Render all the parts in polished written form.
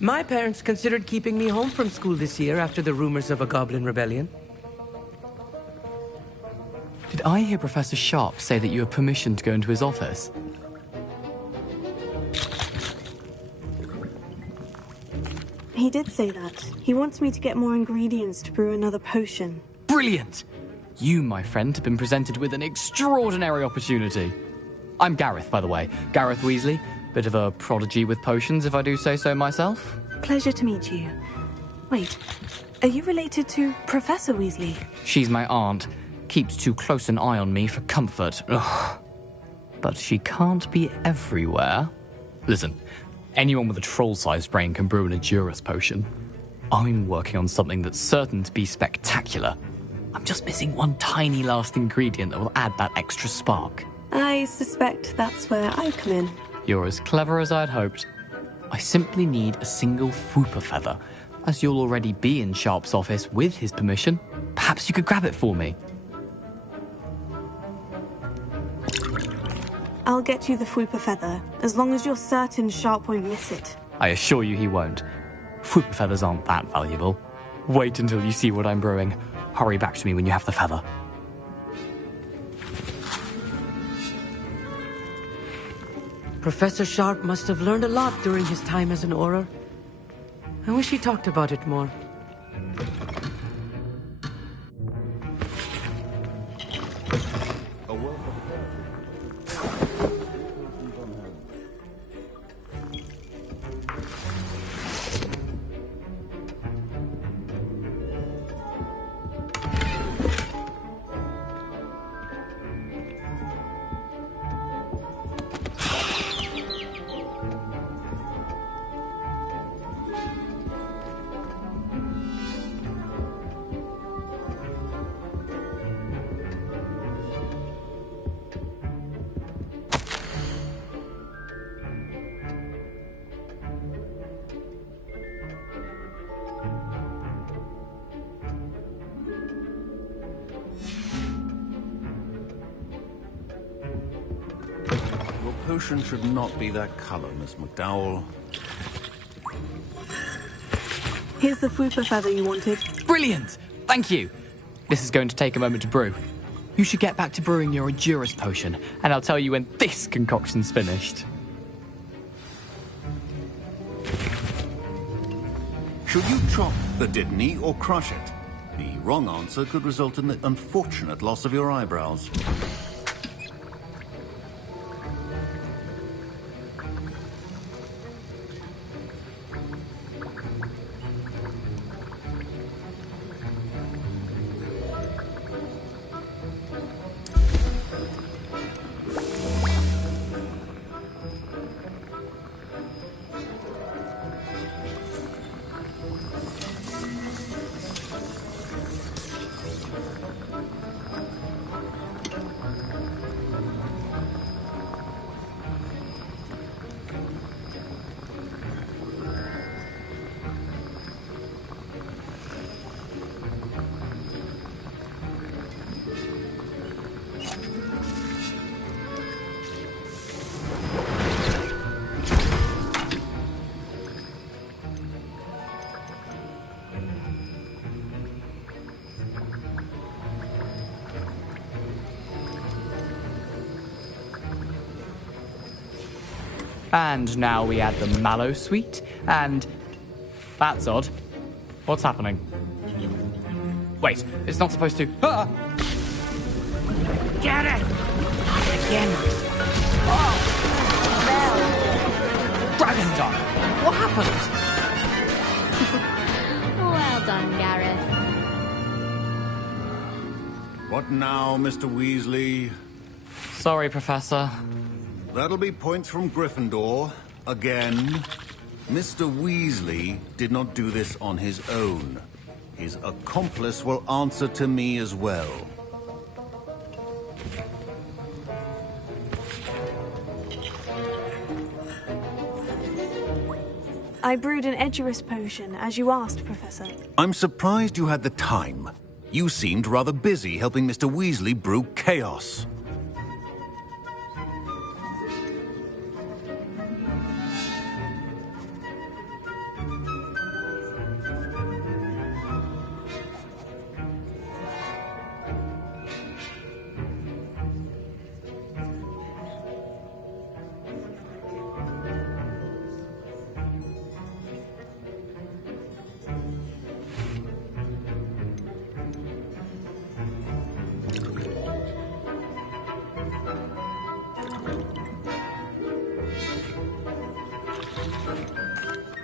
My parents considered keeping me home from school this year after the rumors of a goblin rebellion. Did I hear Professor Sharp say that you have permission to go into his office? He did say that. He wants me to get more ingredients to brew another potion. Brilliant! You, my friend, have been presented with an extraordinary opportunity. I'm Gareth, by the way. Gareth Weasley. Bit of a prodigy with potions, if I do say so myself. Pleasure to meet you. Wait, are you related to Professor Weasley? She's my aunt. Keeps too close an eye on me for comfort. Ugh. But she can't be everywhere. Listen, anyone with a troll-sized brain can brew an Edurus potion. I'm working on something that's certain to be spectacular. I'm just missing one tiny last ingredient that will add that extra spark. I suspect that's where I come in. You're as clever as I'd hoped. I simply need a single Fwooper feather. As you'll already be in Sharp's office with his permission, perhaps you could grab it for me. I'll get you the Fwooper feather, as long as you're certain Sharp won't miss it. I assure you he won't. Fwooper feathers aren't that valuable. Wait until you see what I'm brewing. Hurry back to me when you have the feather. Professor Sharp must have learned a lot during his time as an Auror. I wish he talked about it more. Potion should not be that color, Miss McDowell. Here's the Fwooper feather you wanted. Brilliant! Thank you! This is going to take a moment to brew. You should get back to brewing your Edurus potion, and I'll tell you when this concoction's finished. Should you chop the Didney or crush it? The wrong answer could result in the unfortunate loss of your eyebrows. And now we add the mallow sweet, and... That's odd. What's happening? Wait, it's not supposed to... Ah! Get it! Not again! Oh! Dragon Dog! What happened? Well done, Gareth. What now, Mr. Weasley? Sorry, Professor. That'll be points from Gryffindor. Again. Mr. Weasley did not do this on his own. His accomplice will answer to me as well. I brewed an Edurus potion, as you asked, Professor. I'm surprised you had the time. You seemed rather busy helping Mr. Weasley brew chaos.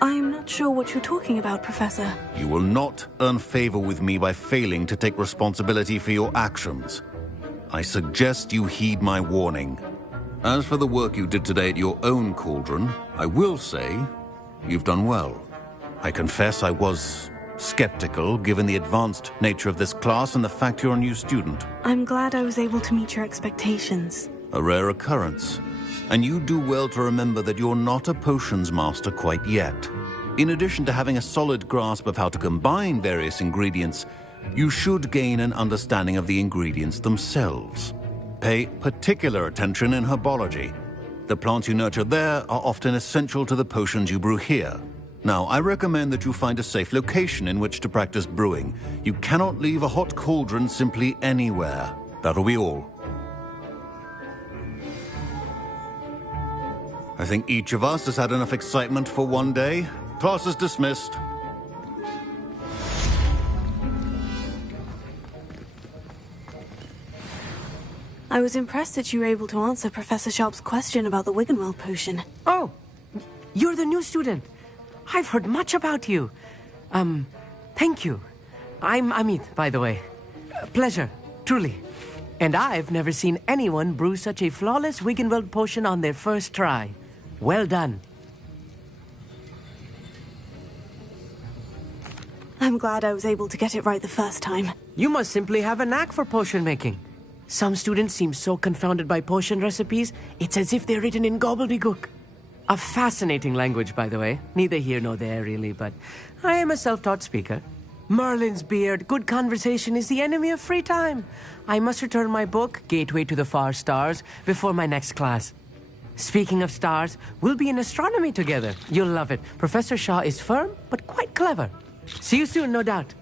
I'm not sure what you're talking about, Professor. You will not earn favor with me by failing to take responsibility for your actions. I suggest you heed my warning. As for the work you did today at your own cauldron, I will say you've done well. I confess I was skeptical, given the advanced nature of this class and the fact you're a new student. I'm glad I was able to meet your expectations. A rare occurrence. And you do well to remember that you're not a potions master quite yet. In addition to having a solid grasp of how to combine various ingredients, you should gain an understanding of the ingredients themselves. Pay particular attention in herbology. The plants you nurture there are often essential to the potions you brew here. Now, I recommend that you find a safe location in which to practice brewing. You cannot leave a hot cauldron simply anywhere. That'll be all. I think each of us has had enough excitement for one day. Class is dismissed. I was impressed that you were able to answer Professor Sharp's question about the Wiggenweld potion. Oh, you're the new student. I've heard much about you. Thank you. I'm Amit, by the way. Pleasure, truly. And I've never seen anyone brew such a flawless Wiggenweld potion on their first try. Well done. I'm glad I was able to get it right the first time. You must simply have a knack for potion making. Some students seem so confounded by potion recipes, it's as if they're written in gobbledygook. A fascinating language, by the way. Neither here nor there, really, but I am a self-taught speaker. Merlin's beard, good conversation is the enemy of free time. I must return my book, Gateway to the Far Stars, before my next class. Speaking of stars, we'll be in astronomy together. You'll love it. Professor Shaw is firm, but quite clever. See you soon, no doubt.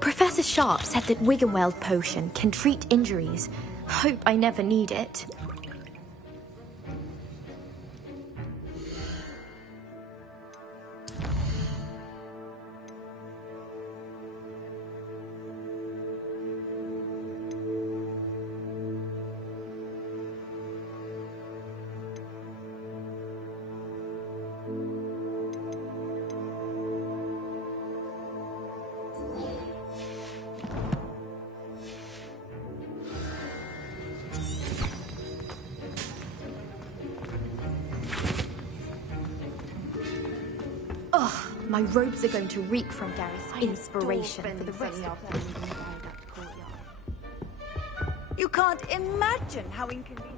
Professor Sharp said that Wiggenweld potion can treat injuries. Hope I never need it. My robes are going to reek from Gareth's inspiration for the rest of them. You can't imagine how inconvenient.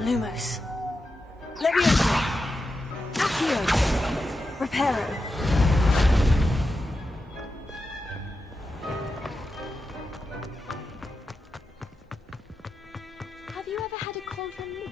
Lumos. Leviosa. Accio. Reparo. Have you ever had a cauldron leak?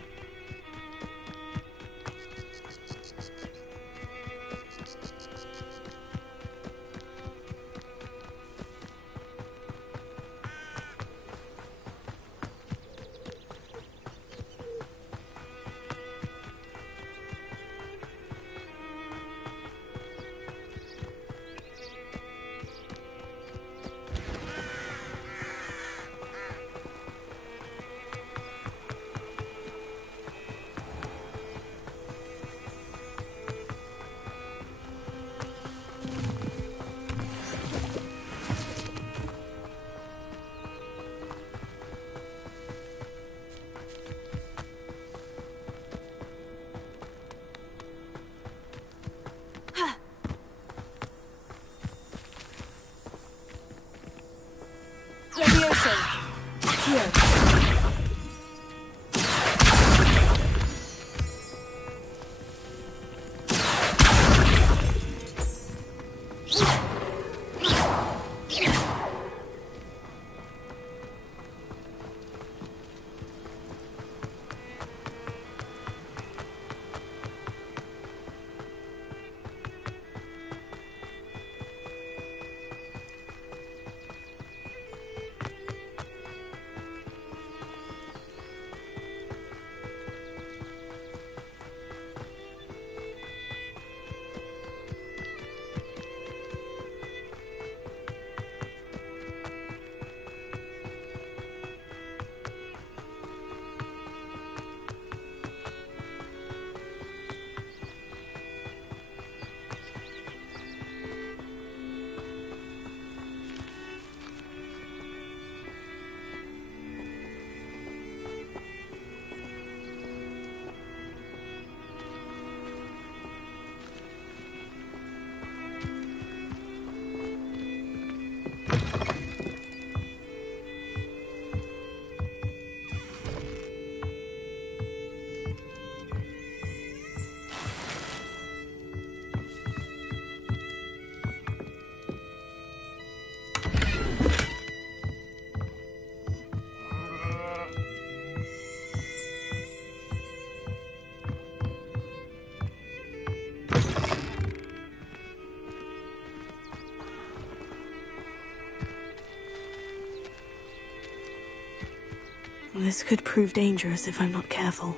This could prove dangerous if I'm not careful.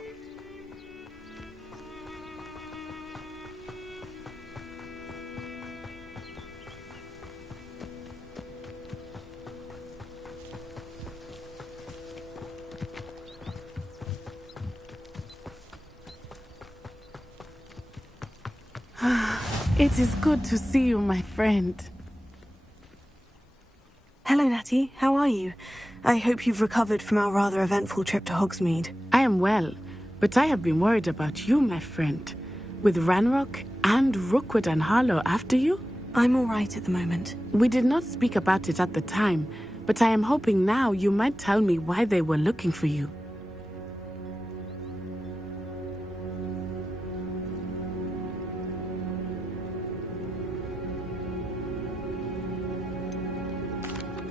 It is good to see you, my friend. Hello, Natty. How are you? I hope you've recovered from our rather eventful trip to Hogsmeade. I am well, but I have been worried about you, my friend. With Ranrock and Rookwood and Harlow after you? I'm all right at the moment. We did not speak about it at the time, but I am hoping now you might tell me why they were looking for you.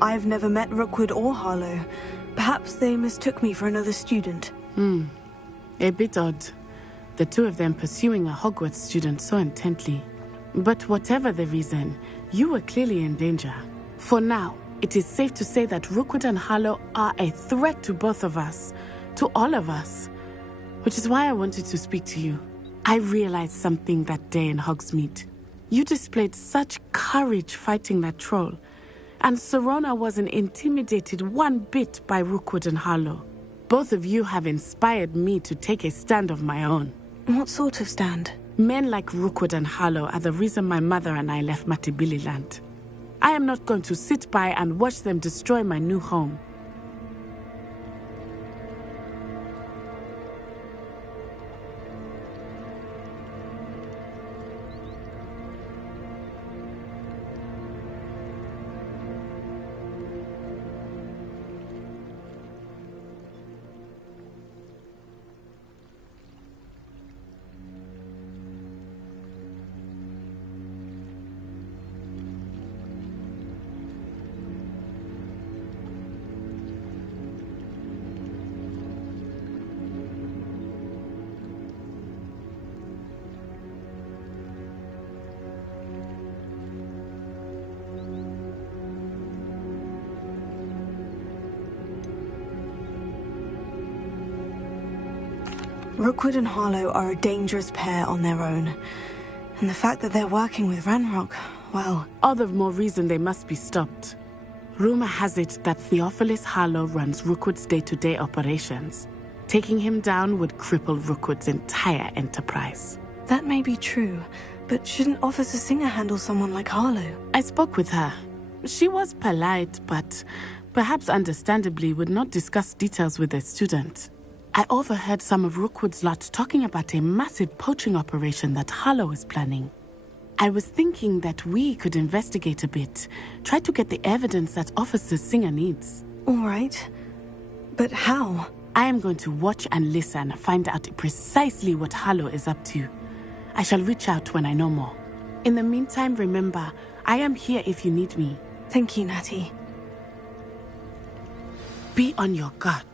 I've never met Rookwood or Harlow. Perhaps they mistook me for another student. A bit odd. The two of them pursuing a Hogwarts student so intently. But whatever the reason, you were clearly in danger. For now, it is safe to say that Rookwood and Harlow are a threat to both of us. To all of us. Which is why I wanted to speak to you. I realized something that day in Hogsmeade. You displayed such courage fighting that troll. And Serona wasn't intimidated one bit by Rookwood and Harlow. Both of you have inspired me to take a stand of my own. What sort of stand? Men like Rookwood and Harlow are the reason my mother and I left Matibili land. I am not going to sit by and watch them destroy my new home. Rookwood and Harlow are a dangerous pair on their own. And the fact that they're working with Ranrock, well... All the more reason they must be stopped. Rumor has it that Theophilus Harlow runs Rookwood's day-to-day operations. Taking him down would cripple Rookwood's entire enterprise. That may be true, but shouldn't Officer Singer handle someone like Harlow? I spoke with her. She was polite, but perhaps understandably would not discuss details with a student. I overheard some of Rookwood's lot talking about a massive poaching operation that Harlow is planning. I was thinking that we could investigate a bit, try to get the evidence that Officer Singer needs. All right. But how? I am going to watch and listen, find out precisely what Harlow is up to. I shall reach out when I know more. In the meantime, remember, I am here if you need me. Thank you, Natty. Be on your guard.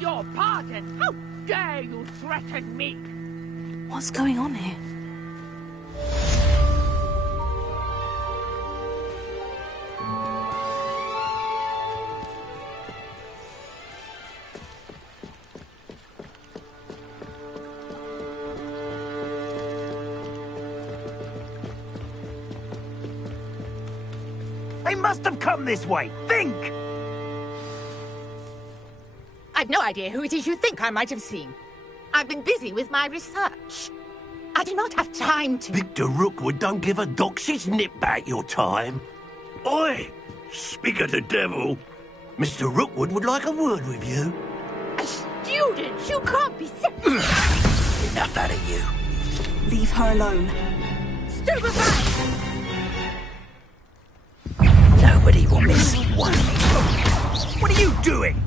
your pardon! How dare you threaten me? What's going on here? They must have come this way. Think! I've no idea who it is you think I might have seen. I've been busy with my research. I do not have time to... Victor Rookwood don't give a doxy's nip back your time. Oi! Speak of the devil. Mr. Rookwood would like a word with you. A student? You can't be sick. Enough out of you. Leave her alone. Stupefy! Nobody will miss one. What are you doing?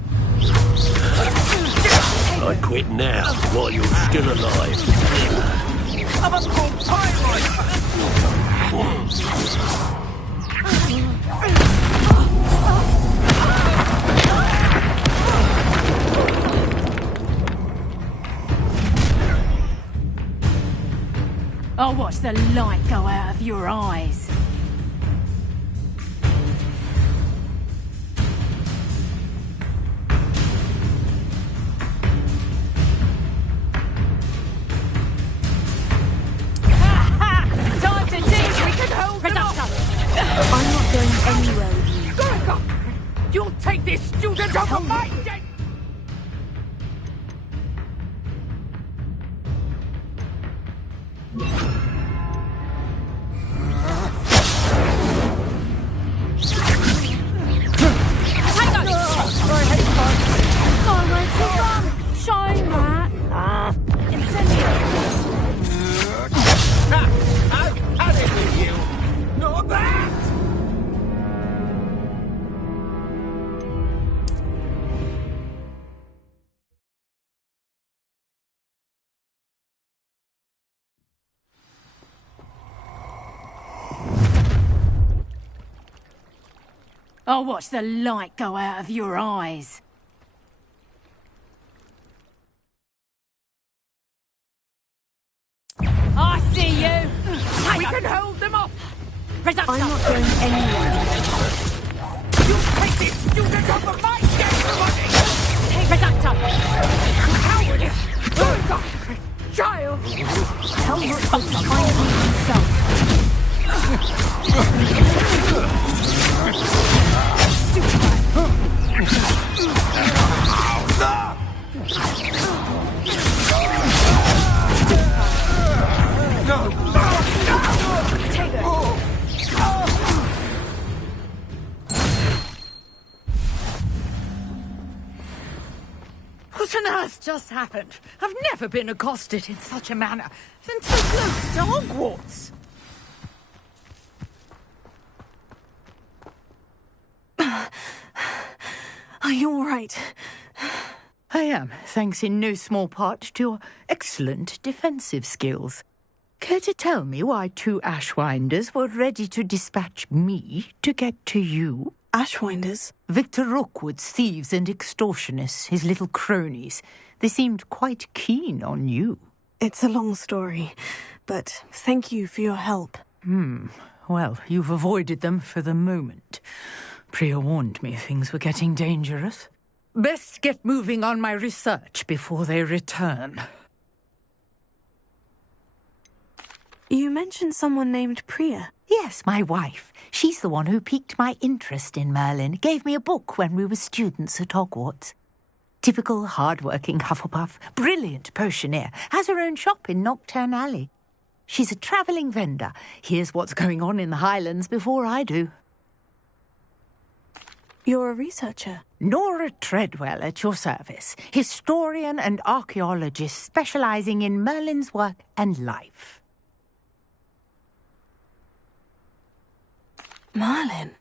I quit now, while you're still alive. I'm a cool pirate! I'll watch the light go out of your eyes. I'm not going anywhere with you. Gorica! You'll take this student over my dead... Shine that. I've had it with you! Not that! I'll watch the light go out of your eyes. I see you! We can hold them off! I'm not going anywhere. You take this student over my dead body! Reductor! Coward! Gorica! Child! Tell Rookwood to find me himself. What on earth just happened? I've never been accosted in such a manner since so close to Hogwarts. Are you all right? I am, thanks in no small part to your excellent defensive skills. Care to tell me why two Ashwinders were ready to dispatch me to get to you? Ashwinders? Victor Rookwood's thieves and extortionists, his little cronies. They seemed quite keen on you. It's a long story, but thank you for your help. Well, you've avoided them for the moment. Priya warned me things were getting dangerous. Best get moving on my research before they return. You mentioned someone named Priya. Yes, my wife. She's the one who piqued my interest in Merlin. Gave me a book when we were students at Hogwarts. Typical hard-working Hufflepuff, brilliant potioneer, has her own shop in Knockturn Alley. She's a travelling vendor. Hears what's going on in the Highlands before I do. You're a researcher. Nora Treadwell at your service. Historian and archaeologist specialising in Merlin's work and life. Merlin?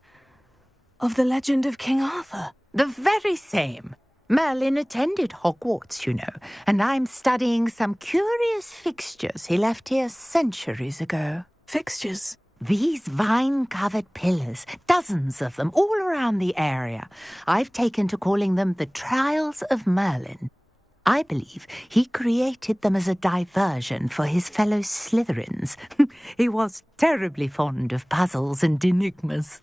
Of the legend of King Arthur? The very same. Merlin attended Hogwarts, you know, and I'm studying some curious fixtures he left here centuries ago. Fixtures? These vine-covered pillars, dozens of them, all around the area. I've taken to calling them the Trials of Merlin. I believe he created them as a diversion for his fellow Slytherins. He was terribly fond of puzzles and enigmas.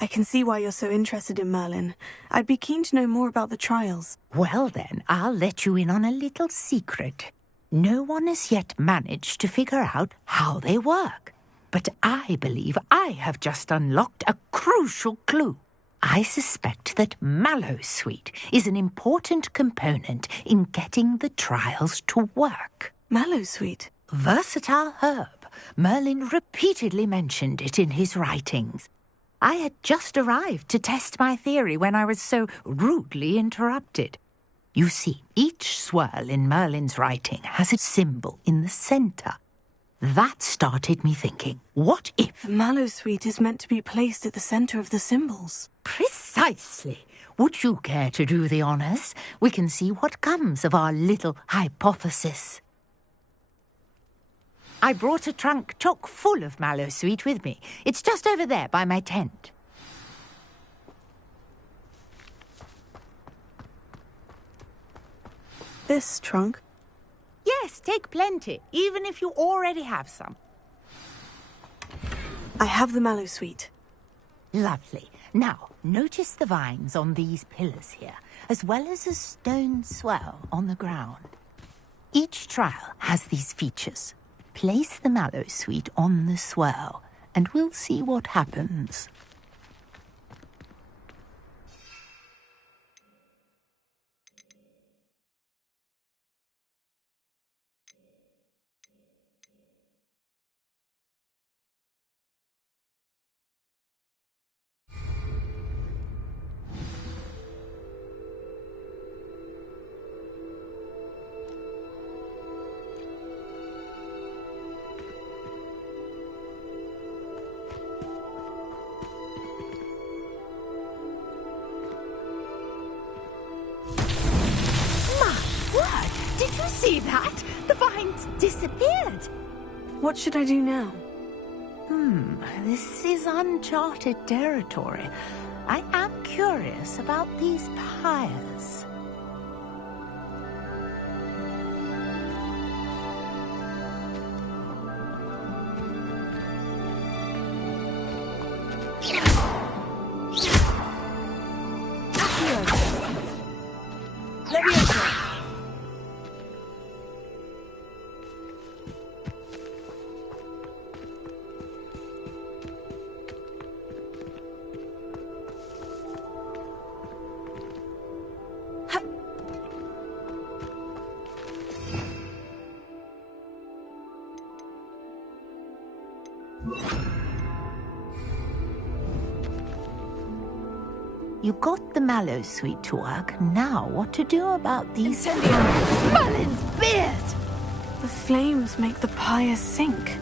I can see why you're so interested in Merlin. I'd be keen to know more about the trials. Well then, I'll let you in on a little secret. No one has yet managed to figure out how they work. But I believe I have just unlocked a crucial clue. I suspect that Mallowsweet is an important component in getting the trials to work. Mallowsweet? Versatile herb. Merlin repeatedly mentioned it in his writings. I had just arrived to test my theory when I was so rudely interrupted. You see, each swirl in Merlin's writing has a symbol in the centre. That started me thinking, what if... Mallowsweet is meant to be placed at the centre of the symbols. Precisely. Would you care to do the honours? We can see what comes of our little hypothesis. I brought a trunk chock full of Mallowsweet with me. It's just over there by my tent. This trunk? Yes, take plenty, even if you already have some. I have the Mallowsweet. Lovely. Now, notice the vines on these pillars here, as well as a stone swell on the ground. Each trial has these features. Place the Mallowsweet on the swell, and we'll see what happens. Did you see that? The vines disappeared. What should I do now? This is uncharted territory. I am curious about these pyres. You got the Mallowsweet to work. Now what to do about these... Merlin's beard! The flames make the pyre sink.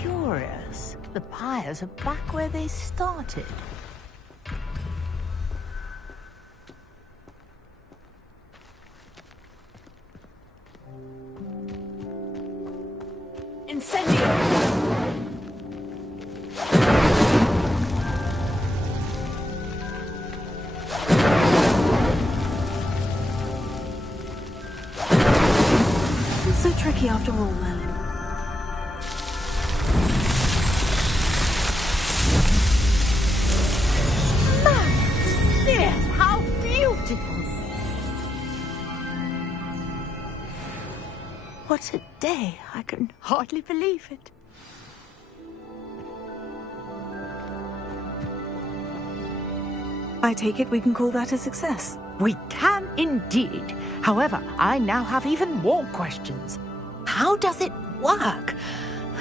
Curious. The pyres are back where they started. So tricky after all, Merlin. Yes, how beautiful! What a day! I can hardly believe it. I take it we can call that a success. We can indeed. However, I now have even more questions. How does it work?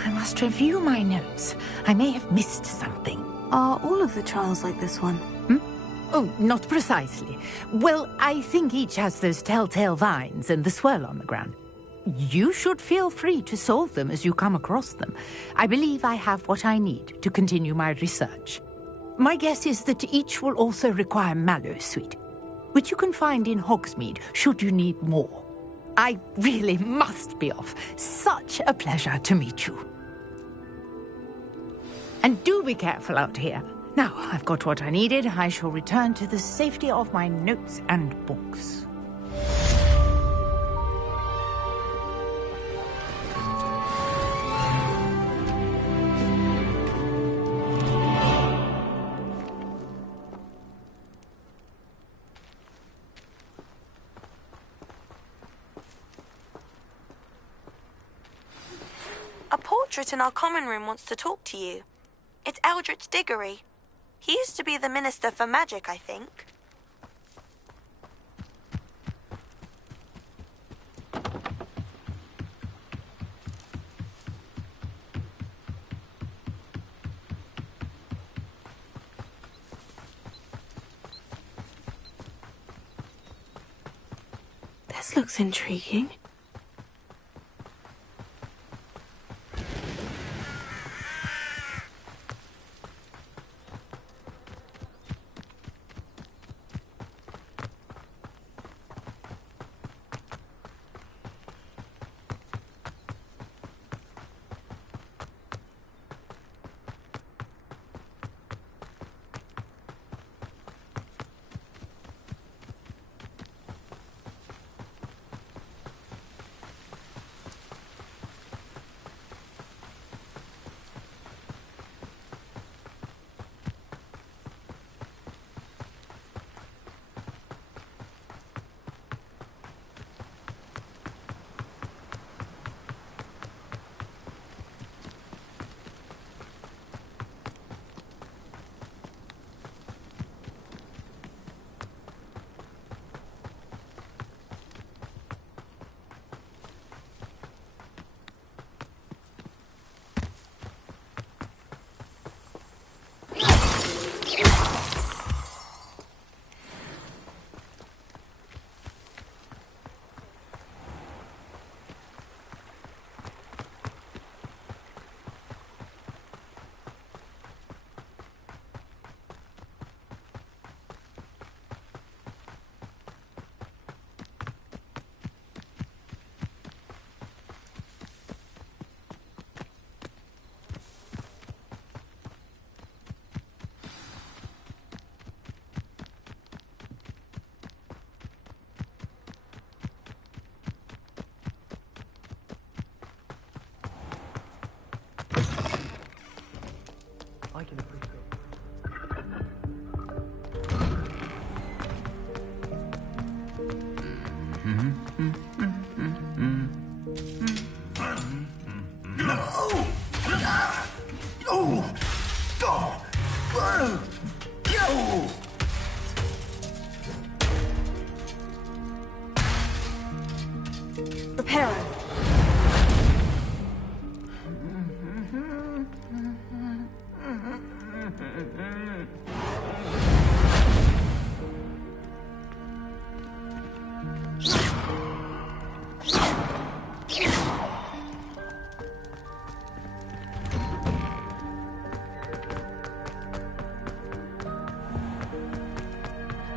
I must review my notes. I may have missed something. Are all of the trials like this one? Oh, not precisely. Well, I think each has those telltale vines and the swirl on the ground. You should feel free to solve them as you come across them. I believe I have what I need to continue my research. My guess is that each will also require mallow sweet, which you can find in Hogsmeade should you need more. I really must be off. Such a pleasure to meet you. And do be careful out here. Now, I've got what I needed. I shall return to the safety of my notes and books. A portrait in our common room wants to talk to you. It's Eldritch Diggory. He used to be the Minister for Magic, I think. This looks intriguing. I can appreciate. Prepare him.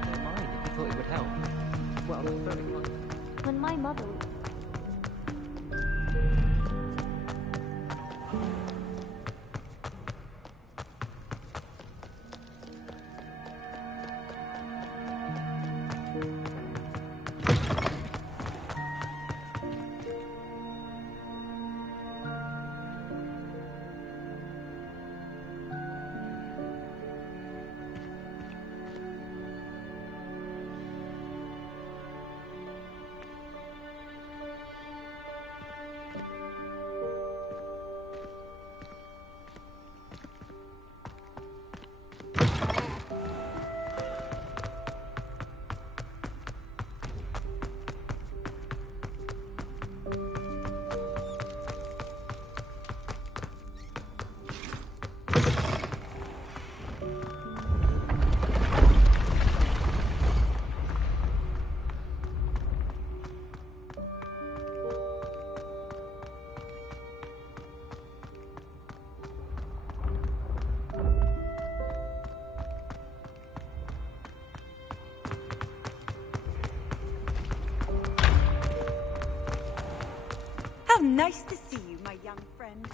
Don't mind if you thought it would help. Well, very much. When my mother... How nice to see you, my young friend.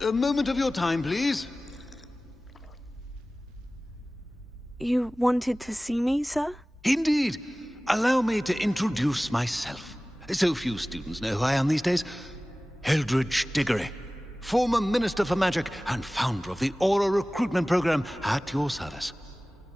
A moment of your time, please. You wanted to see me, sir? Indeed. Allow me to introduce myself. So few students know who I am these days. Eldridge Diggory, former Minister for Magic and founder of the Aura Recruitment Program, at your service.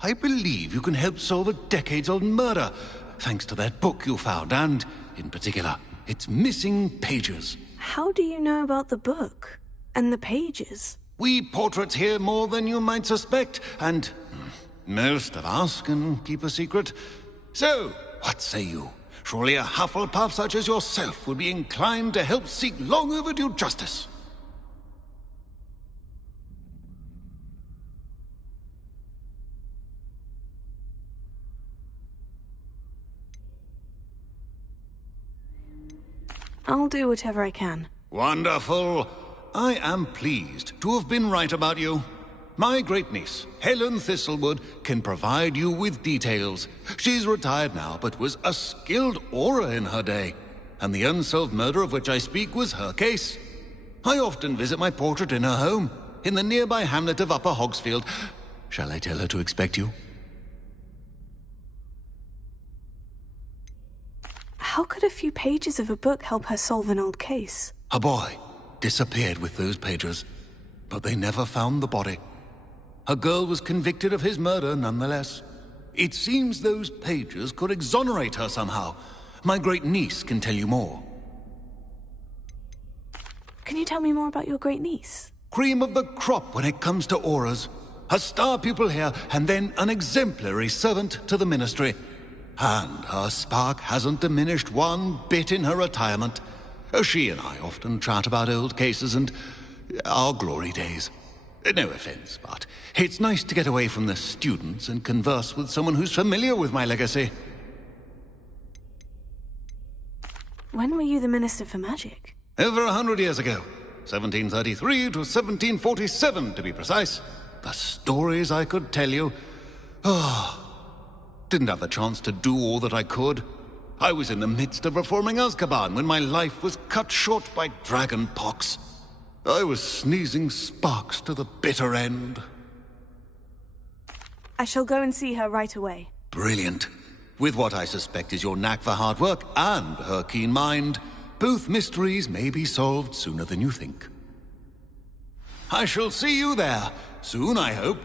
I believe you can help solve a decades-old murder, thanks to that book you found, and, in particular, its missing pages. How do you know about the book? And the pages? We portraits hear more than you might suspect, and most of us can keep a secret. So, what say you? Surely a Hufflepuff such as yourself would be inclined to help seek long overdue justice. I'll do whatever I can. Wonderful. I am pleased to have been right about you. My great-niece, Helen Thistlewood, can provide you with details. She's retired now, but was a skilled aura in her day. And the unsolved murder of which I speak was her case. I often visit my portrait in her home, in the nearby hamlet of Upper Hogsfield. Shall I tell her to expect you? How could a few pages of a book help her solve an old case? A boy disappeared with those pages, but they never found the body. A girl was convicted of his murder nonetheless. It seems those pages could exonerate her somehow. My great-niece can tell you more. Can you tell me more about your great-niece? Cream of the crop when it comes to auras. A star pupil here, and then an exemplary servant to the ministry. And her spark hasn't diminished one bit in her retirement. She and I often chat about old cases and our glory days. No offense, but it's nice to get away from the students and converse with someone who's familiar with my legacy. When were you the Minister for Magic? Over 100 years ago. 1733 to 1747, to be precise. The stories I could tell you. Didn't have the chance to do all that I could. I was in the midst of reforming Azkaban when my life was cut short by dragon pox. I was sneezing sparks to the bitter end. I shall go and see her right away. Brilliant. With what I suspect is your knack for hard work and her keen mind, both mysteries may be solved sooner than you think. I shall see you there, soon I hope.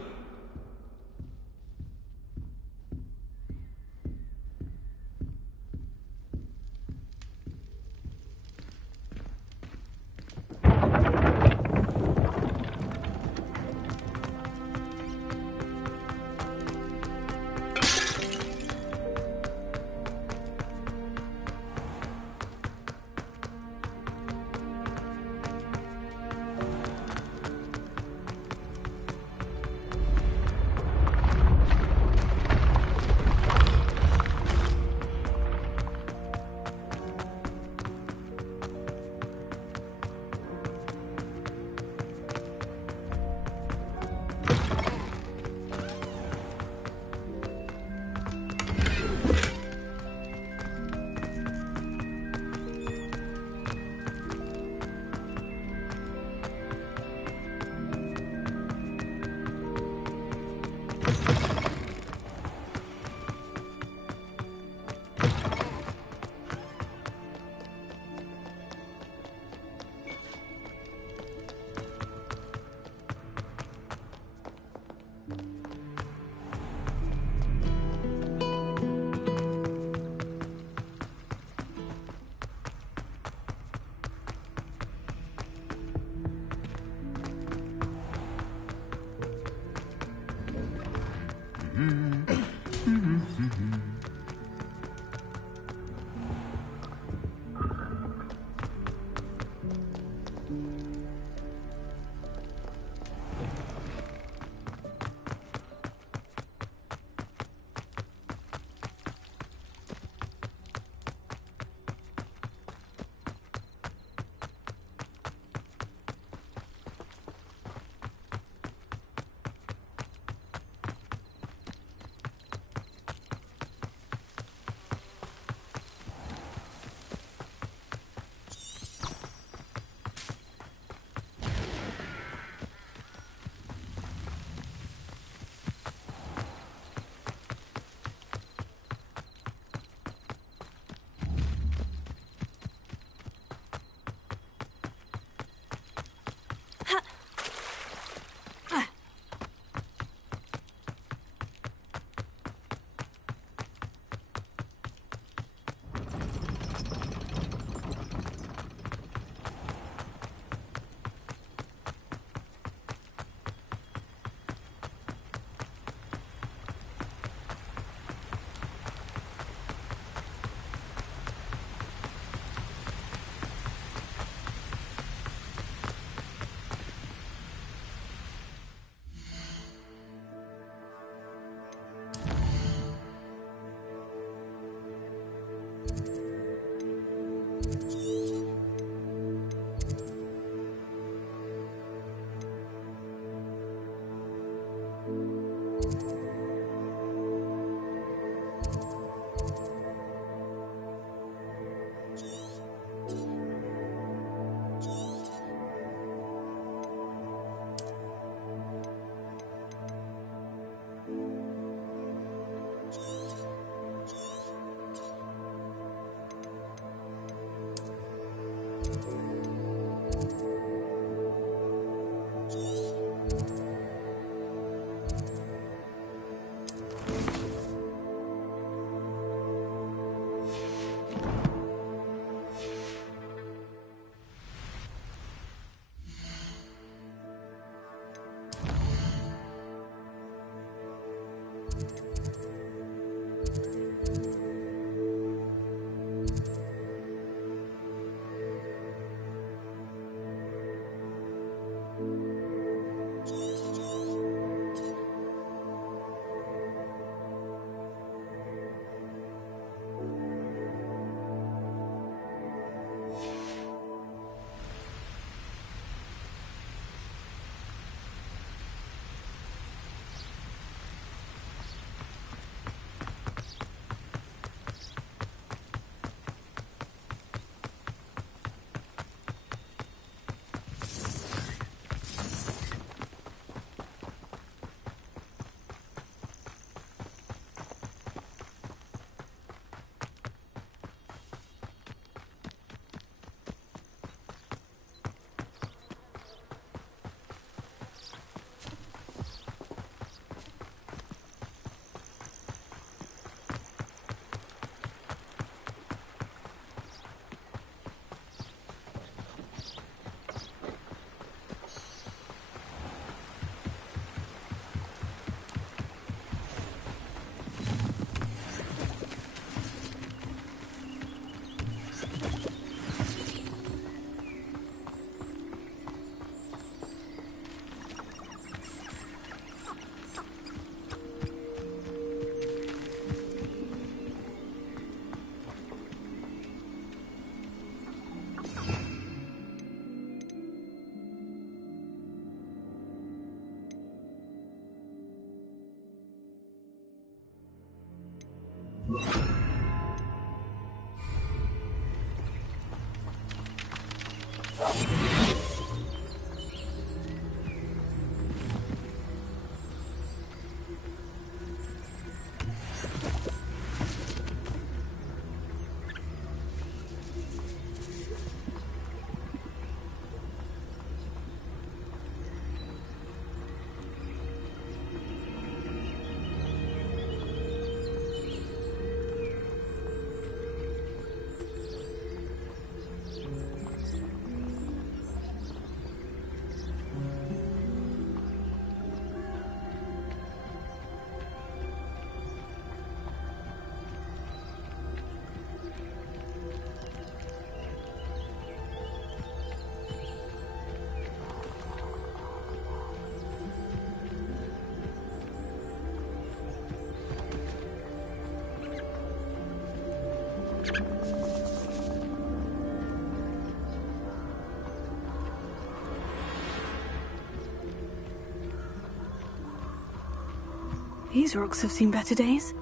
These rocks have seen better days.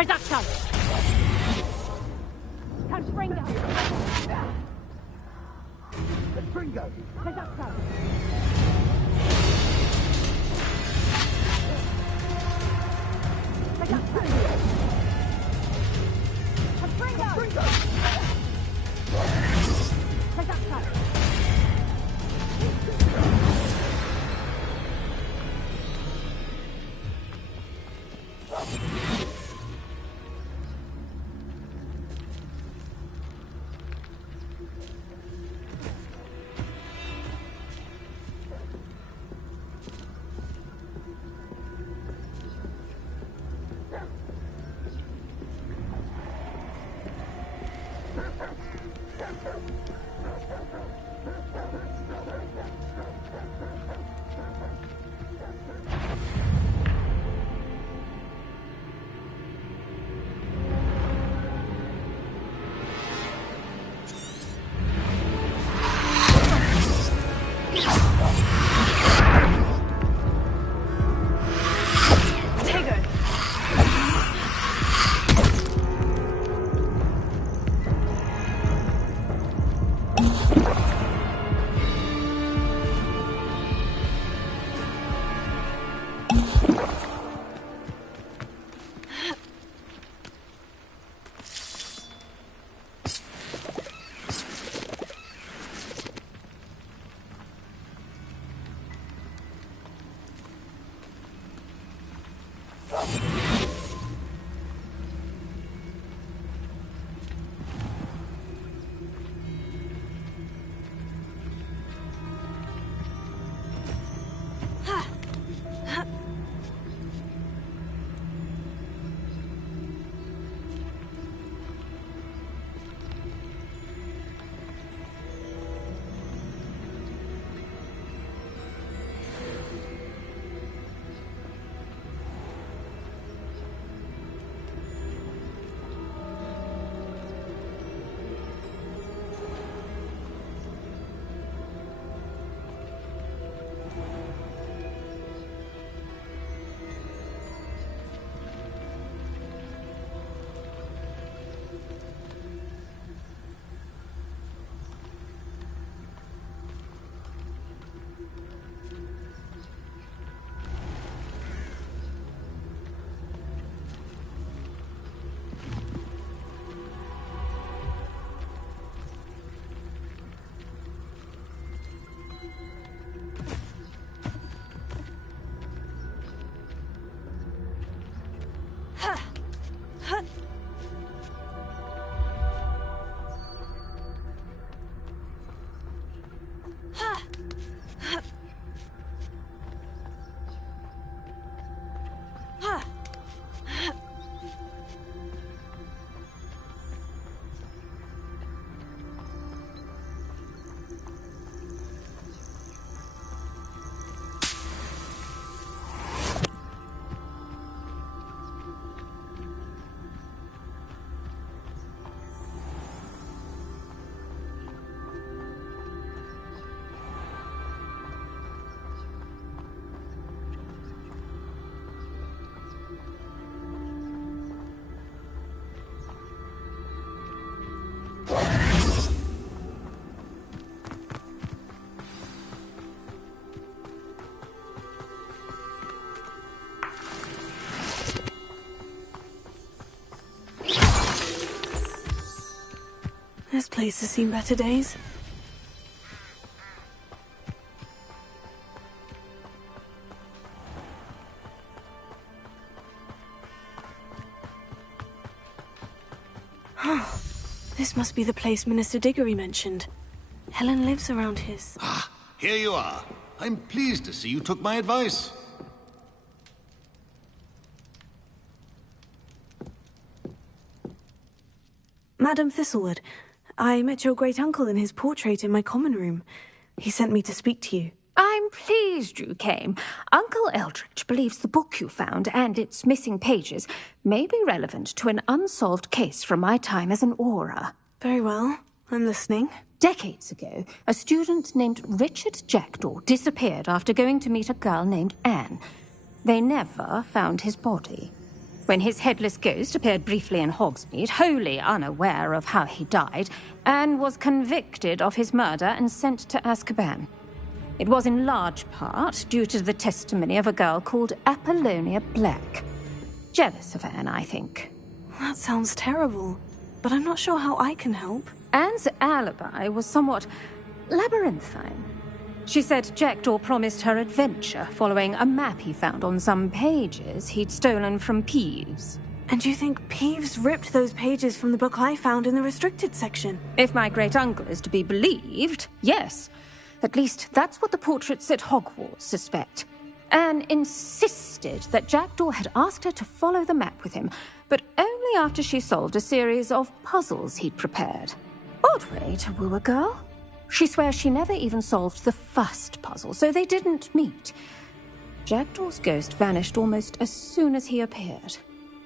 Production! Confringo! Confringo! Production! This place has seen better days. This must be the place Minister Diggory mentioned. Helen lives around his... Ah, here you are. I'm pleased to see you took my advice. Madam Thistlewood, I met your great-uncle in his portrait in my common room. He sent me to speak to you. I'm pleased you came. Uncle Eldridge believes the book you found and its missing pages may be relevant to an unsolved case from my time as an Auror. Very well. I'm listening. Decades ago, a student named Richard Jackdaw disappeared after going to meet a girl named Anne. They never found his body. When his headless ghost appeared briefly in Hogsmeade, wholly unaware of how he died, Anne was convicted of his murder and sent to Azkaban. It was in large part due to the testimony of a girl called Apollonia Black. Jealous of Anne, I think. That sounds terrible, but I'm not sure how I can help. Anne's alibi was somewhat labyrinthine. She said Jackdaw promised her adventure following a map he found on some pages he'd stolen from Peeves. And you think Peeves ripped those pages from the book I found in the restricted section? If my great-uncle is to be believed, yes. At least that's what the portraits at Hogwarts suspect. Anne insisted that Jackdaw had asked her to follow the map with him, but only after she solved a series of puzzles he'd prepared. Odd way to woo a girl. She swears she never even solved the first puzzle, so they didn't meet. Jackdaw's ghost vanished almost as soon as he appeared.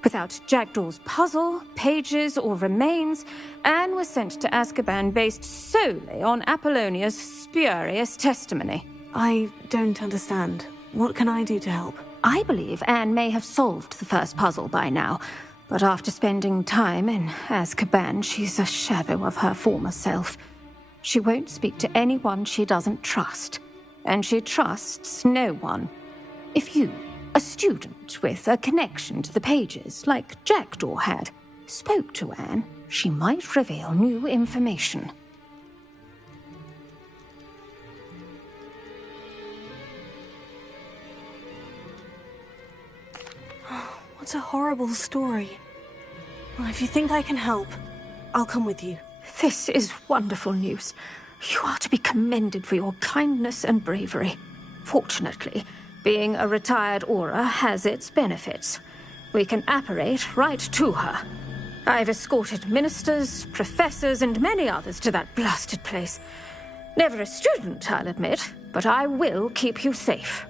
Without Jackdaw's puzzle, pages, or remains, Anne was sent to Azkaban based solely on Apollonia's spurious testimony. I don't understand. What can I do to help? I believe Anne may have solved the first puzzle by now, but after spending time in Azkaban, she's a shadow of her former self. She won't speak to anyone she doesn't trust, and she trusts no one. If you, a student with a connection to the pages, like Jackdaw had, spoke to Anne, she might reveal new information. What a horrible story. Well, if you think I can help, I'll come with you. This is wonderful news. You are to be commended for your kindness and bravery. Fortunately, being a retired Auror has its benefits. We can apparate right to her. I've escorted ministers, professors, and many others to that blasted place. Never a student, I'll admit, but I will keep you safe.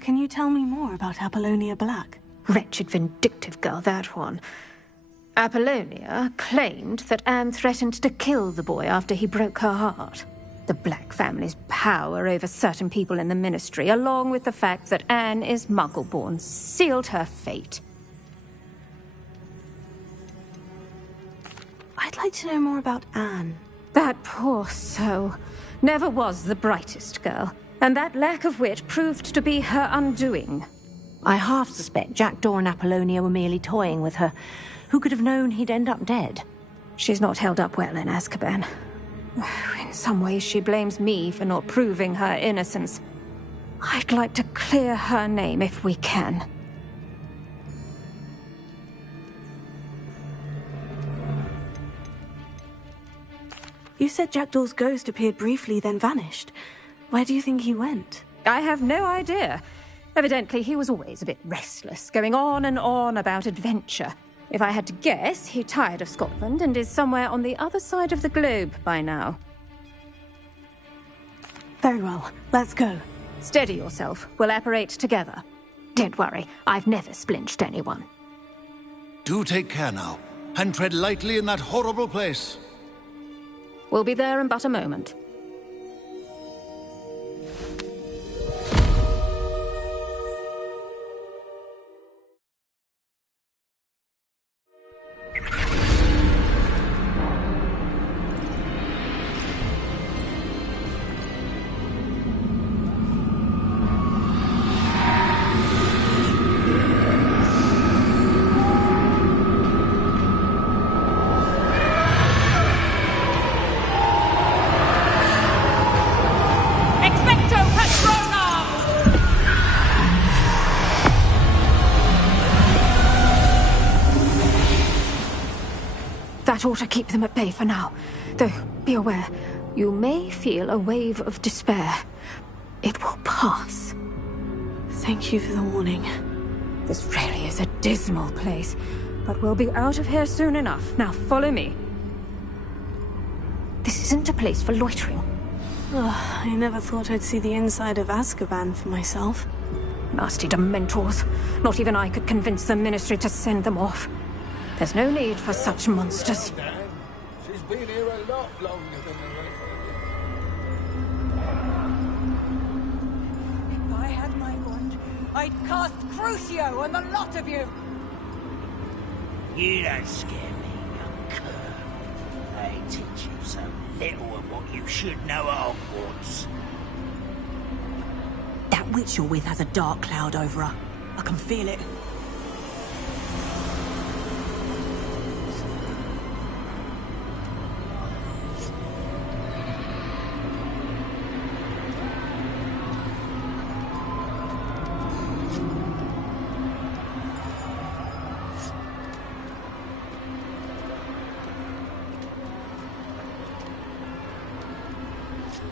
Can you tell me more about Apollonia Black? Wretched, vindictive girl, that one. Apollonia claimed that Anne threatened to kill the boy after he broke her heart. The Black family's power over certain people in the Ministry, along with the fact that Anne is Muggle-born, sealed her fate. I'd like to know more about Anne. That poor soul never was the brightest girl, and that lack of wit proved to be her undoing. I half suspect Jackdaw and Apollonia were merely toying with her. Who could have known he'd end up dead? She's not held up well in Azkaban. In some ways, she blames me for not proving her innocence. I'd like to clear her name if we can. You said Jackdaw's ghost appeared briefly, then vanished. Where do you think he went? I have no idea. Evidently, he was always a bit restless, going on and on about adventure. If I had to guess, he tired of Scotland and is somewhere on the other side of the globe by now. Very well. Let's go. Steady yourself. We'll apparate together. Don't worry, I've never splinched anyone. Do take care now, and tread lightly in that horrible place. We'll be there in but a moment. That ought to keep them at bay for now. Though, be aware, you may feel a wave of despair. It will pass. Thank you for the warning. This really is a dismal place, but we'll be out of here soon enough. Now follow me. This isn't a place for loitering. Oh, I never thought I'd see the inside of Azkaban for myself. Nasty Dementors. Not even I could convince the Ministry to send them off. There's no need for such monsters. She's been here a lot longer than the rest of you. If I had my wand, I'd cast Crucio on the lot of you! You don't scare me, young cur. They teach you so little of what you should know at Hogwarts. That witch you're with has a dark cloud over her. I can feel it.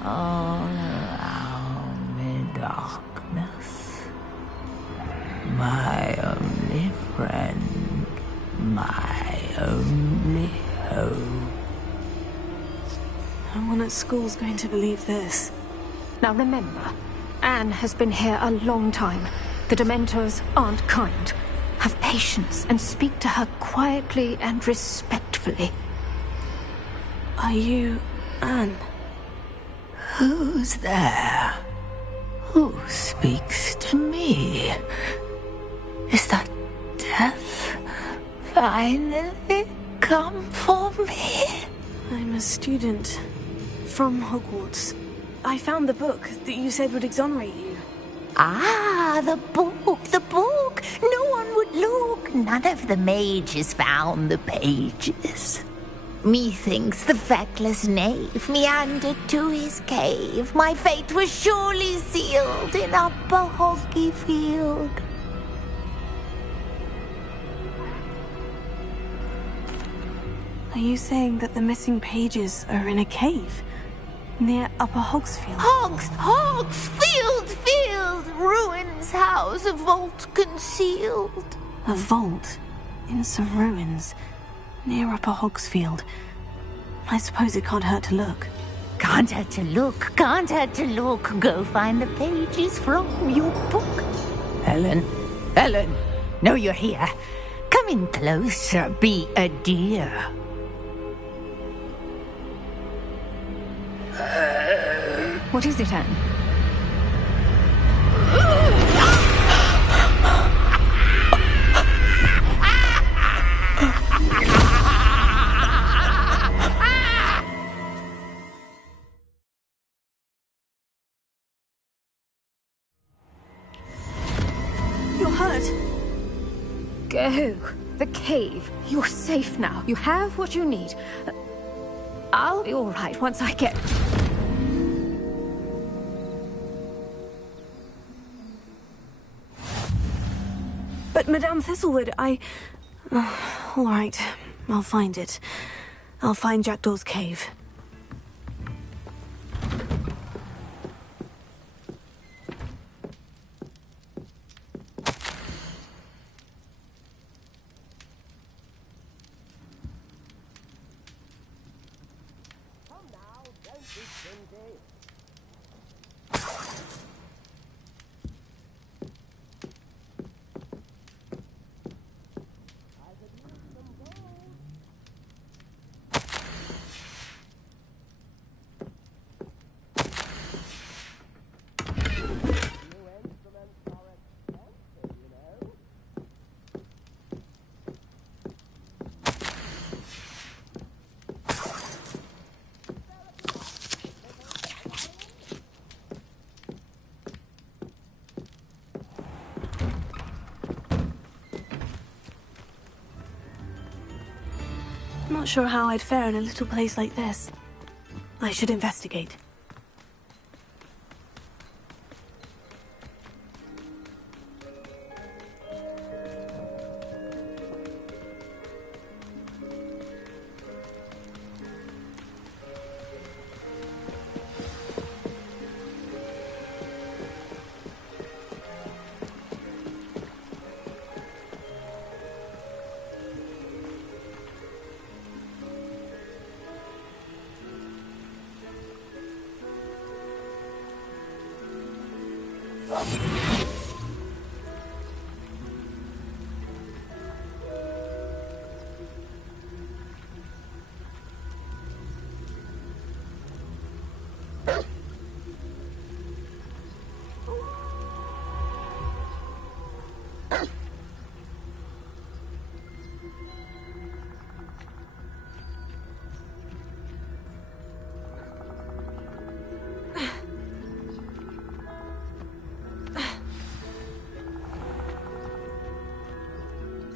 All around me darkness. My only friend, my only hope. No one at school's going to believe this. Now remember, Anne has been here a long time. The Dementors aren't kind. Have patience and speak to her quietly and respectfully. Are you Anne? Who's there? Who speaks to me? Is that death finally come for me? I'm a student from Hogwarts. I found the book that you said would exonerate you. Ah, the book, the book. No one would look. None of the mages found the pages. Methinks the feckless knave meandered to his cave. My fate was surely sealed in Upper Hoggyfield. Are you saying that the missing pages are in a cave near Upper Hogsfield? Field, ruins house, a vault concealed. A vault in some ruins near Upper Hogsfield. I suppose it can't hurt to look. Can't hurt to look, can't hurt to look. Go find the pages from your book. Helen, know you're here. Come in closer, be a dear. What is it, Anne? You're hurt. Go. The cave. You're safe now. You have what you need. I'll be all right once I get... But Madame Thistlewood, all right, I'll find it. I'll find Jackdaw's cave. Not sure how I'd fare in a little place like this. I should investigate.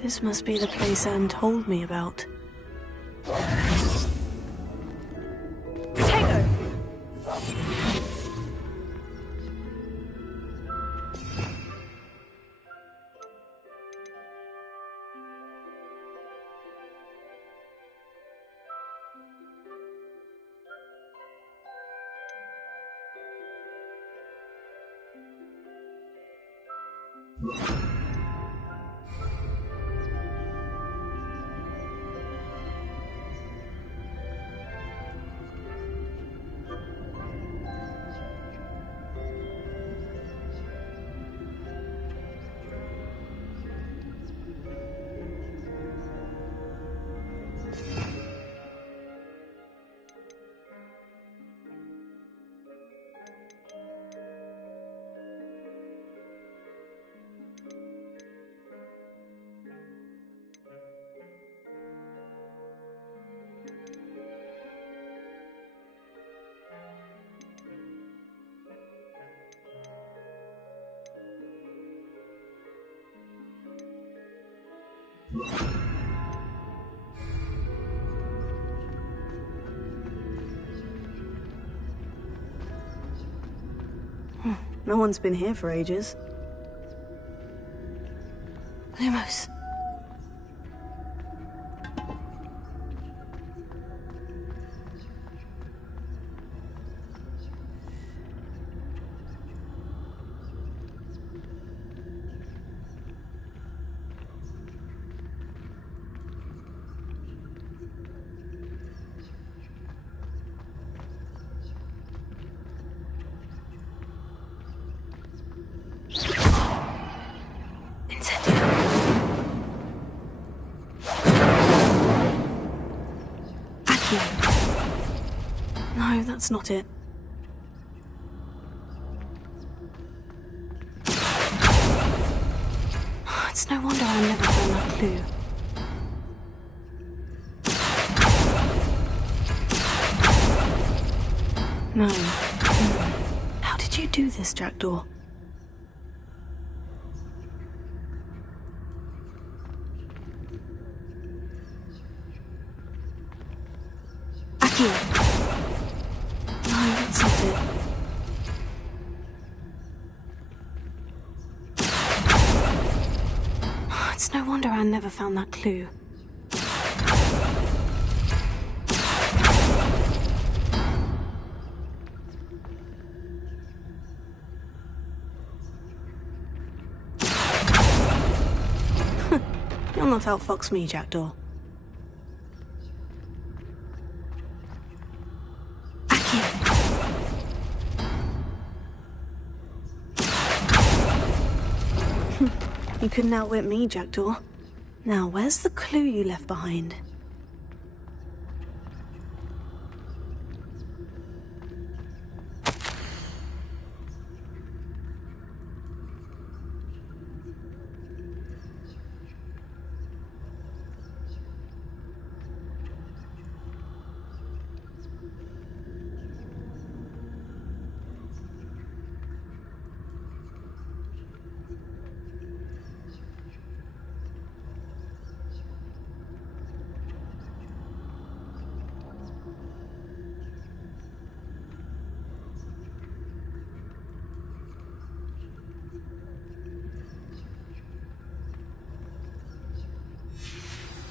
This must be the place Anne told me about. Potato! No one's been here for ages. Lumos. No, that's not it. It's no wonder I never found that clue. No. How did you do this, Jackdaw? No, that's not it. It's no wonder Anne never found that clue. You'll not outfox me, Jackdaw. You couldn't outwit me, Jackdaw. Now, where's the clue you left behind?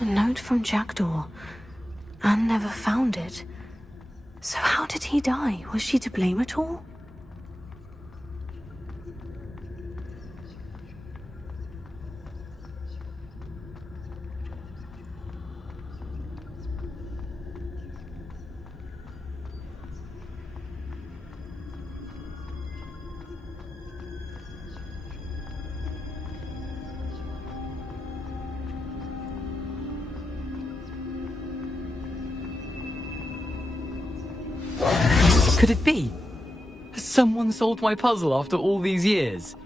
A note from Jackdaw. Anne never found it. So how did he die? Was she to blame at all? Could it be? Has someone solved my puzzle after all these years?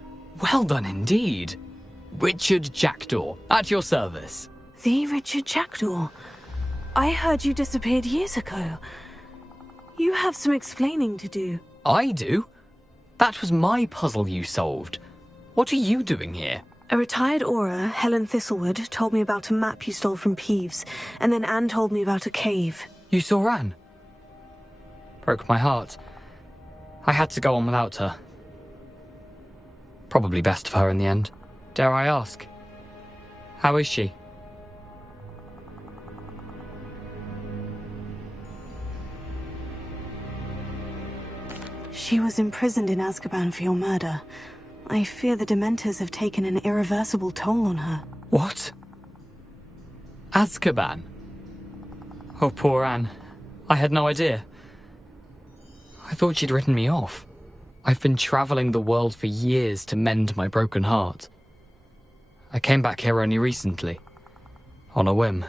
Well done indeed. Richard Jackdaw, at your service. The Richard Jackdaw? I heard you disappeared years ago. You have some explaining to do. I do? That was my puzzle you solved. What are you doing here? A retired Auror, Helen Thistlewood, told me about a map you stole from Peeves, and then Anne told me about a cave. You saw Anne? Broke my heart. I had to go on without her. Probably best for her in the end. Dare I ask? How is she? She was imprisoned in Azkaban for your murder. I fear the Dementors have taken an irreversible toll on her. What? Azkaban? Oh, poor Anne. I had no idea. I thought she'd written me off. I've been traveling the world for years to mend my broken heart. I came back here only recently. On a whim.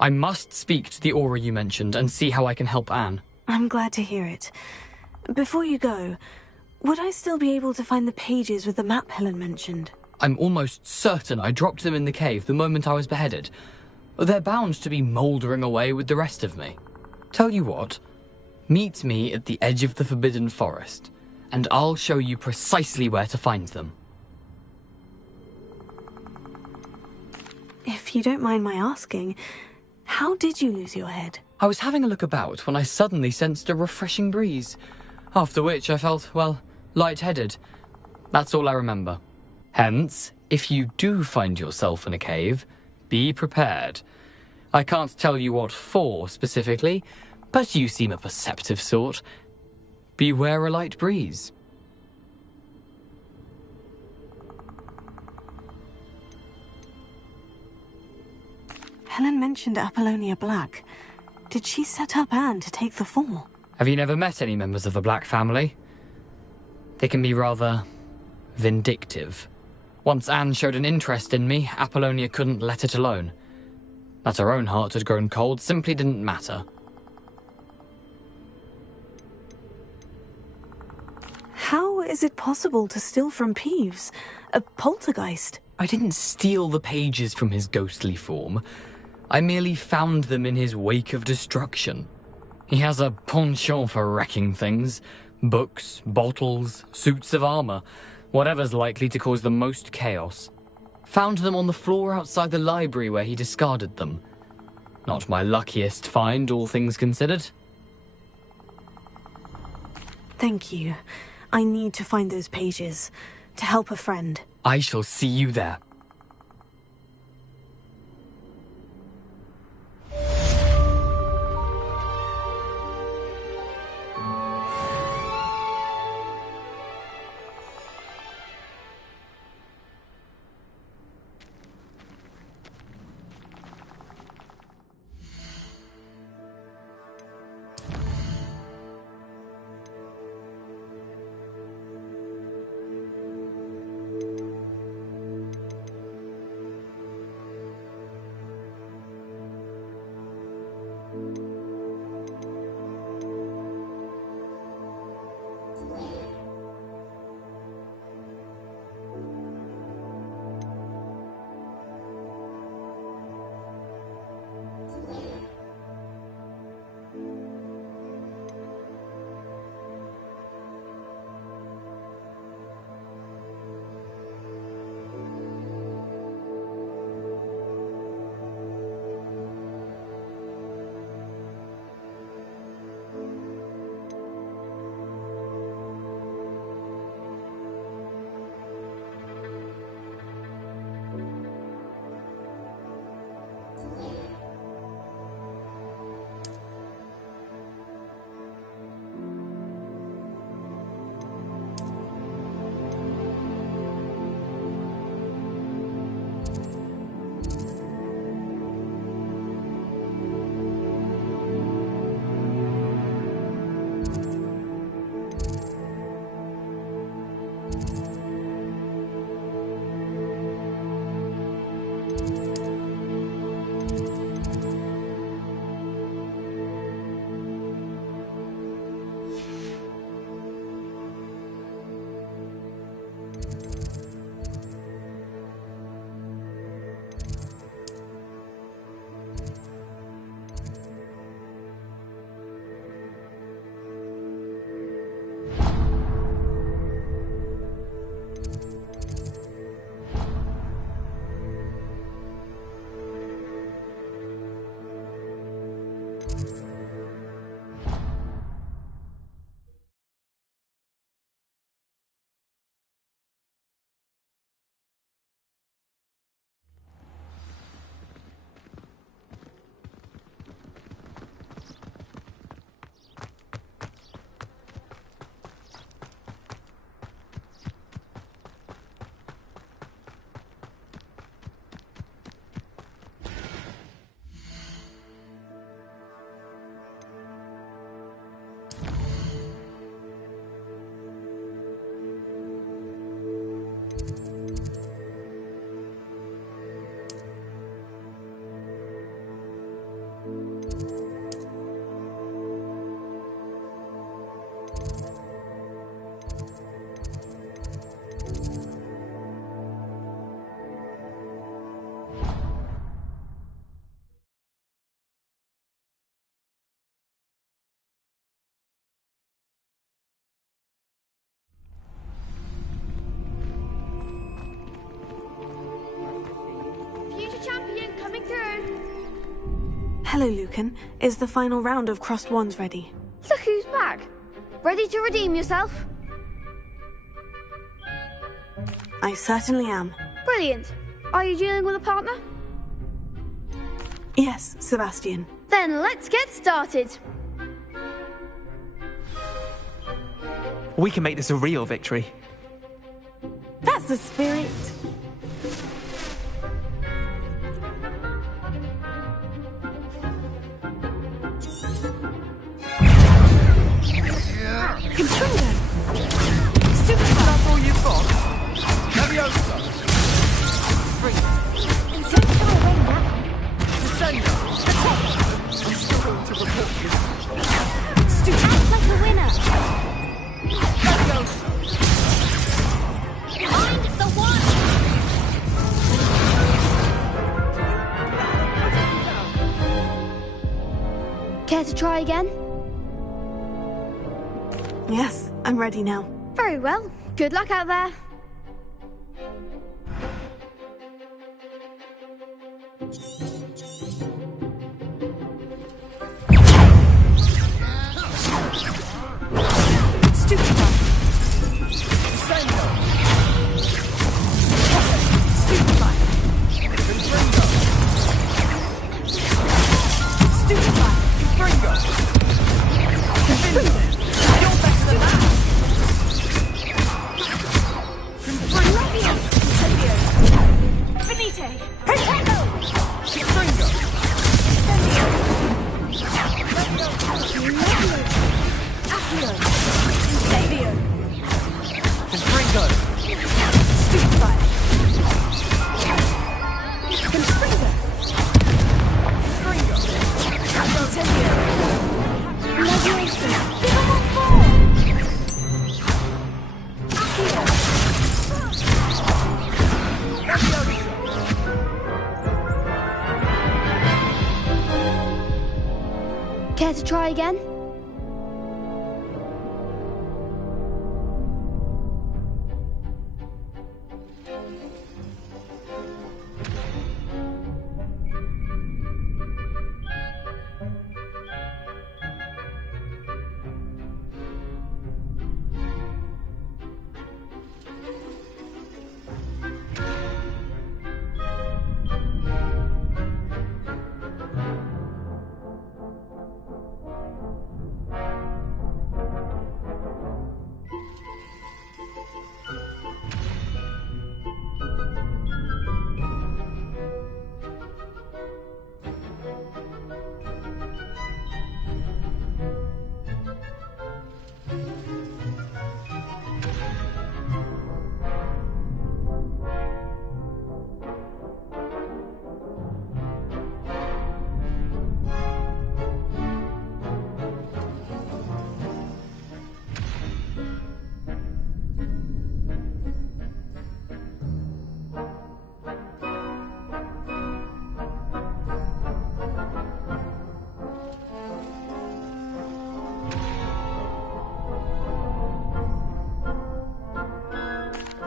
I must speak to the Auror you mentioned and see how I can help Anne. I'm glad to hear it. Before you go, would I still be able to find the pages with the map Helen mentioned? I'm almost certain I dropped them in the cave the moment I was beheaded. They're bound to be mouldering away with the rest of me. Tell you what, meet me at the edge of the Forbidden Forest, and I'll show you precisely where to find them. If you don't mind my asking, how did you lose your head? I was having a look about when I suddenly sensed a refreshing breeze, after which I felt, well, lightheaded. That's all I remember. Hence, if you do find yourself in a cave, be prepared. I can't tell you what for specifically, but you seem a perceptive sort. Beware a light breeze. Helen mentioned Apollonia Black. Did she set up Anne to take the fall? Have you never met any members of the Black family? They can be rather vindictive. Once Anne showed an interest in me, Apollonia couldn't let it alone. That her own heart had grown cold simply didn't matter. How is it possible to steal from Peeves? A poltergeist? I didn't steal the pages from his ghostly form. I merely found them in his wake of destruction. He has a penchant for wrecking things. Books, bottles, suits of armor, whatever's likely to cause the most chaos. Found them on the floor outside the library where he discarded them. Not my luckiest find, all things considered. Thank you. I need to find those pages. To help a friend. I shall see you there. Hello, Lucan. Is the final round of crossed wands ready? Look who's back. Ready to redeem yourself? I certainly am. Brilliant. Are you dealing with a partner? Yes, Sebastian. Then let's get started. We can make this a real victory. That's the spirit. Controllo! Superstar! That's all you've got? Leviosa! Free! Don't far away now! Descendo! Attack! I'm still going to report you. Stupid! Act like a winner! Leviosa! Find the one! Care to try again? Yes, I'm ready now. Very well. Good luck out there. Stupefy! Descendo! Stupefy! Confringo! Stupefy! Confringo! Confringo! You're better than that! Confringo! Incendio! Finite! Protego! Confringo! Incendio! Accio! Incendio! Confringo! Stupefy! Confringo! Confringo! Incendio! Leviosa! Give him one more! Accio! Leviosa! Care to try again?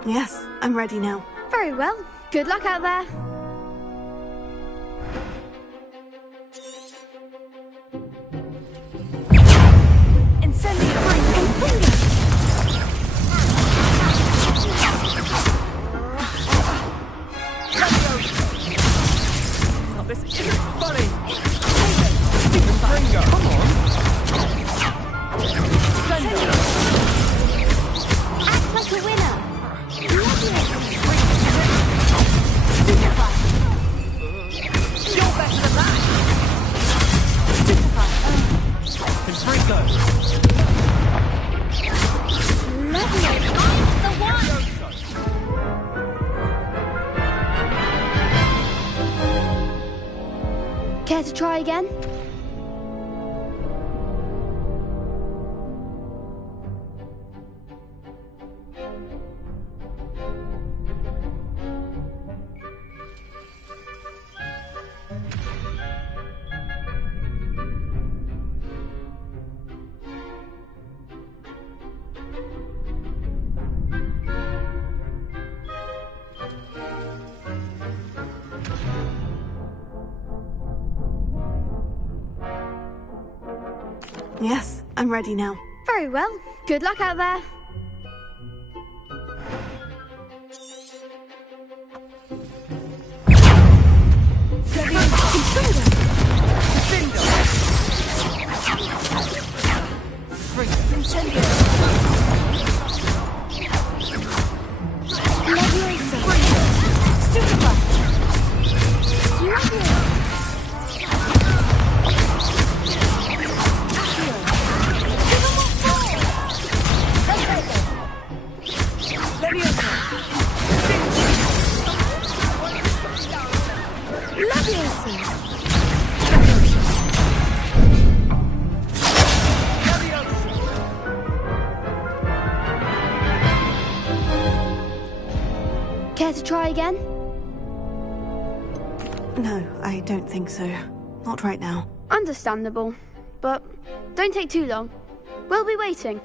Yes, I'm ready now. Very well. Good luck out there. Incendio! Oh, this isn't funny! Stupid Ringo! Come on! Incendio! Act like a winner! Stupefy! You're better than that! Stupefy! Confringo! The one! Care to try again? Yes, I'm ready now. Very well. Good luck out there. Care to try again? No, I don't think so. Not right now. Understandable. But don't take too long. We'll be waiting.